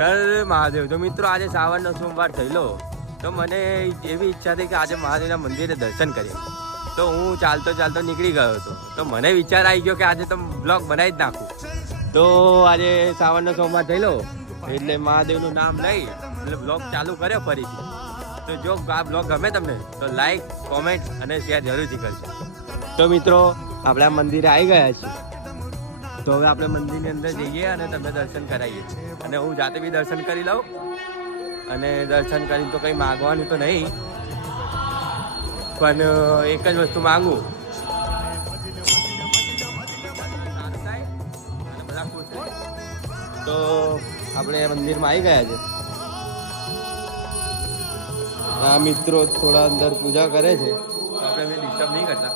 હર મહાદેવ. તો મિત્રો આજે શ્રાવણનો સોમવાર થયેલો તો મને એવી ઈચ્છા થઈ કે આજે મહાદેવના મંદિરે દર્શન કરીએ. તો હું ચાલતો ચાલતો નીકળી ગયો હતો. તો મને વિચાર આવી ગયો કે આજે તો બ્લોગ બનાવી જ નાખું. તો આજે શ્રાવણનો સોમવાર થયેલો એટલે મહાદેવનું નામ લઈ એટલે બ્લોગ ચાલુ કર્યો ફરીથી. તો જો આ બ્લોગ ગમે તમને તો લાઈક, કોમેન્ટ અને શેર જરૂરથી કરજો. તો મિત્રો આપણે આ મંદિરે આવી ગયા છીએ. તો હવે આપણે મંદિરની અંદર જઈએ અને તમને દર્શન કરાવીએ. અને હું જાતે બી દર્શન કરી લઉં. અને દર્શન કરીને તો કંઈ માગવાનું તો નહીં, પણ એક જ વસ્તુ માગું, સારું થાય અને બધા ખુશ થાય. તો આપણે મંદિરમાં આવી ગયા છે. આ મિત્રો થોડા અંદર પૂજા કરે છે તો આપણે ડિસ્ટર્બ નહીં કરતા.